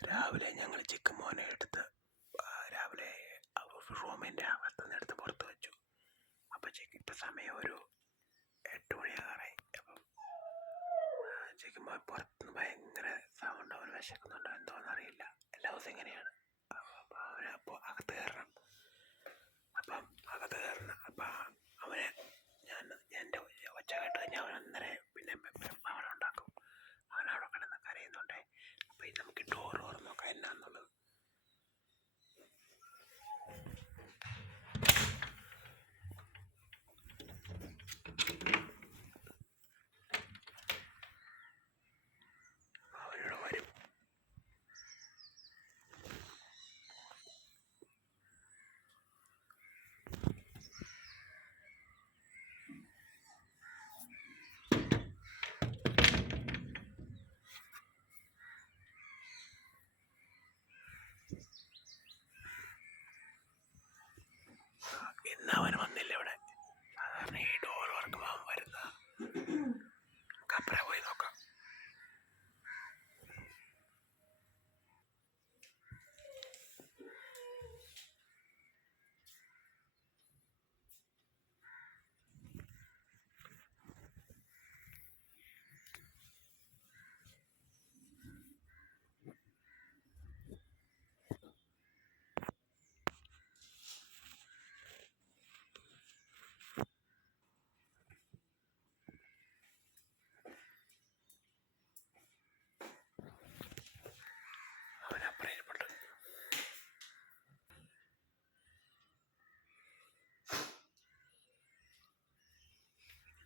രാവിലെ ഞങ്ങൾ ചിക്കൻ മോനെ എടുത്ത് രാവിലെ റൂമിന്റെ അകത്തുനിന്ന് എടുത്ത് പുറത്ത് വെച്ചു. അപ്പോൾ ചിക്കൻ ഇപ്പം സമയം ഒരു എട്ട് മണിയാറായി അപ്പം ചിക്കൻ മോൻ പുറത്തുനിന്ന് ഭയങ്കര സൗണ്ട് അവൻ വിശക്കുന്നുണ്ടോ എന്തോന്നറിയില്ല. എല്ലാ ദിവസവും ഇങ്ങനെയാണ് അപ്പോൾ അവന് അപ്പോൾ അകത്ത് കയറണം അപ്പം അകത്ത് കയറണം അപ്പം അവനെ ഞാൻ എന്റെ ഒച്ച കേട്ട് കഴിഞ്ഞാൽ അവൻ അന്നേരം പിന്നെ അവൻ ഉണ്ടാക്കും അവൻ അവിടെ കിടന്ന് കരയുന്നുണ്ടേ ഇത് നമുക്ക് ഡോർ ഓർമ്മ നോക്കാം എന്നാന്നുള്ളത് അവനിവിടെ വരും ഇന്ന് അവൻ വന്നില്ല ഇവിടെ സാധാരണ ഈ ഡോർ തുറക്കുമ്പോൾ അവൻ വരുന്ന കപ്പറ പോയി നോക്കാം അവൻ അപ്പുറം ഇരിപ്പുണ്ട്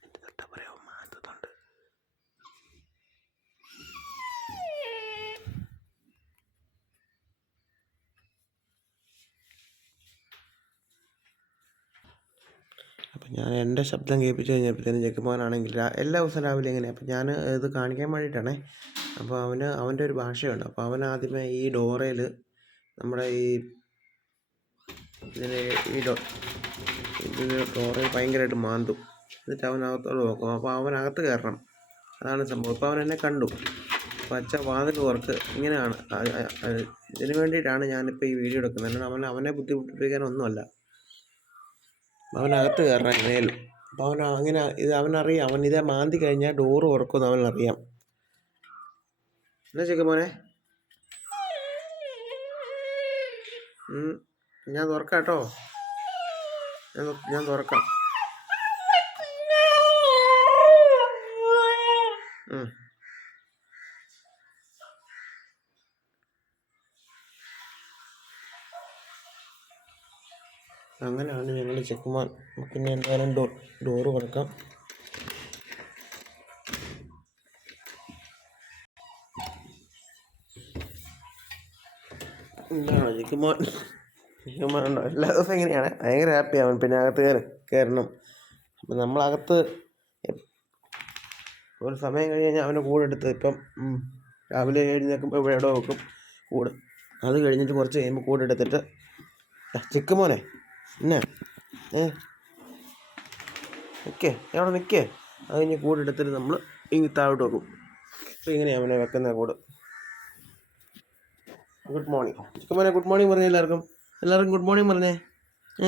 എന്റെ തൊട്ടപ്പുറം അവൻ മാന്തുന്നുണ്ട് അപ്പം ഞാൻ എന്റെ ശബ്ദം കേൾപ്പിച്ച് കഴിഞ്ഞപ്പോഴത്തേനും ചെക്കുമോനാണെങ്കിൽ രാ- എല്ലാ ദിവസവും രാവിലെ എങ്ങനെ അപ്പം ഞാൻ ഇത് കാണിക്കാൻ വേണ്ടിയിട്ടാണേ. അപ്പോൾ അവന് അവന്റെ ഒരു ഭാഷയുണ്ട്. അപ്പോൾ അവൻ ആദ്യമേ ഈ ഡോറയിൽ നമ്മുടെ ഈ ഇതിന് ഈ ഡോ ഇതിന് ഡോറയിൽ ഭയങ്കരമായിട്ട് മാന്തും. എന്നിട്ട് അവൻ അകത്തോട് നോക്കും. അപ്പോൾ അവൻ അകത്ത് കയറണം. അതാണ് സംഭവം. ഇപ്പോൾ അവൻ എന്നെ കണ്ടു. അപ്പോൾ പച്ച വാതിൽ തുറക്ക്. ഇങ്ങനെയാണ്. ഇതിന് വേണ്ടിയിട്ടാണ് ഞാനിപ്പോൾ ഈ വീഡിയോ എടുക്കുന്നത്. അവൻ അവനെ ബുദ്ധിമുട്ടിപ്പിക്കാനൊന്നുമല്ല അവനകത്ത് കയറണം എങ്ങനെയാലും അപ്പോൾ അവൻ അങ്ങനെ ഇത് അവനറിയാം. അവൻ ഇതേ മാന്തി കഴിഞ്ഞാൽ ഡോറ് ഉറക്കുമെന്ന് അവനറിയാം. എന്നാ ചെക്ക് മോനെ? ഞാൻ തുറക്കാം കേട്ടോ. ഞാൻ ഞാൻ തുറക്കാം. അങ്ങനെയാണ് ഞങ്ങൾ ചെക്കുമാൻ. പിന്നെ എന്തായാലും ഡോ ഡോറ് കൊടുക്കാം എന്താണ് ചെക്കുമാൻ? ചെക്കുമാൻ ഉണ്ടോ? എല്ലാ ദിവസവും എങ്ങനെയാണ് ഭയങ്കര ഹാപ്പി അവൻ പിന്നെ അകത്ത് കയറി കയറണം. അപ്പം നമ്മളകത്ത് ഒരു സമയം കഴിഞ്ഞ് കഴിഞ്ഞാൽ അവനെ കൂടെ എടുത്ത് ഇപ്പം രാവിലെ എഴുന്നേൽക്കുമ്പോൾ ഇവിടെ വെക്കും കൂട് അത് കഴിഞ്ഞിട്ട് കുറച്ച് കഴിയുമ്പോൾ കൂടെ എടുത്തിട്ട് ചിക്കുമോനെ എന്നാ ഏ നിൽക്കേ അവിടെ നിൽക്കേ അത് കഴിഞ്ഞ് കൂടെ എടുത്തിട്ട് നമ്മൾ ഇങ്ങ് താഴോട്ട് വെക്കും. അപ്പോൾ ഇങ്ങനെയാണ് അവനെ വെക്കുന്ന കൂട്. ഗുഡ് മോർണിംഗ് ചിക്കമ്മനെ ഗുഡ് മോർണിംഗ് പറഞ്ഞേ എല്ലാവർക്കും. എല്ലാവർക്കും ഗുഡ് മോർണിംഗ് പറഞ്ഞേ.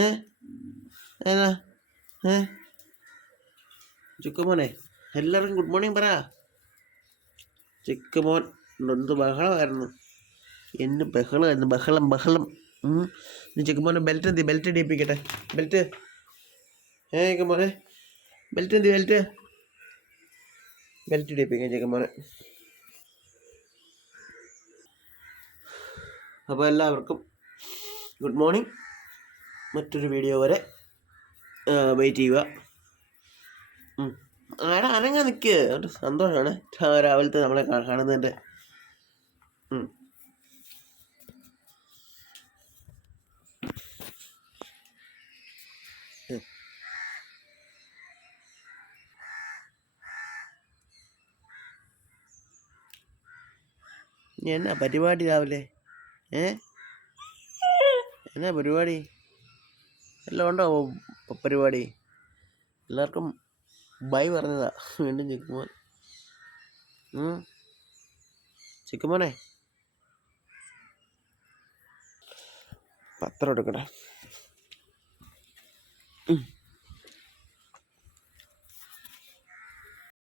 ഏ ഏതാ? ഏ ചിക്കമോനെ എല്ലാവർക്കും ഗുഡ് മോർണിംഗ് പറ. ചിക്കമോൻ എന്ത് ബഹളമായിരുന്നു? എന്ത് ബഹളമായിരുന്നു ബഹളം ബഹളം. ചിക്കമോനെ ബെൽറ്റ് എന്തി ബെൽറ്റ് ഇടിപ്പിക്കട്ടെ. ബെൽറ്റ് ഏ മോനെ. ബെൽറ്റ് എന്തി ബെൽറ്റ് ബെൽറ്റ് ഇടിപ്പിക്കാം ചിക്കമോനെ അപ്പോൾ എല്ലാവർക്കും ഗുഡ് മോർണിംഗ് മറ്റൊരു വീഡിയോ വരെ വെയിറ്റ് ചെയ്യുക. ആടെ അനങ്ങാ അനങ്ങാൻ നിൽക്ക് ഒരു സന്തോഷമാണ് രാവിലത്തെ നമ്മളെ കാണുന്നതിന്റെ ഇനി എന്നാ പരിപാടി രാവിലെ? ഏ? എന്നാ പരിപാടി? എല്ലാം ഉണ്ടോ പരിപാടി? എല്ലാവർക്കും ബൈ പറഞ്ഞതാ. വീണ്ടും ചിക്കുമോൻ. ചിക്കുമോനെ. പത്രം എടുക്കട്ടെ